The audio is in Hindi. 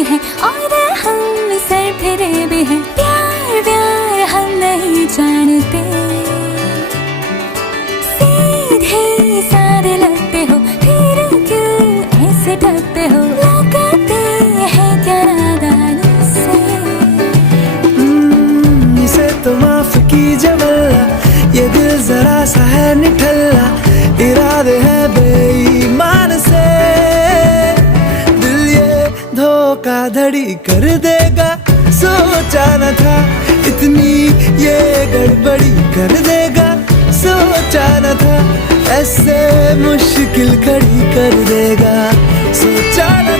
भी हैं और हम सर फिरे भी हैं। प्यार प्यार हम नहीं जानते, सीधे साधे लगते हो, फिर क्यों ऐसे डरते हो? लगाते हैं क्या नादानी से? इसे तो माफ कीजिए वल्ला, ये दिल जरा सा है निठल्ला, इरादे हैं बेईमान से। दिल ये धोखाधड़ी कर देगा, सोचा न था इतनी ये गड़बड़ी कर देगा, सोचा न था ऐसे मुश्किल खड़ी कर देगा, सोचा न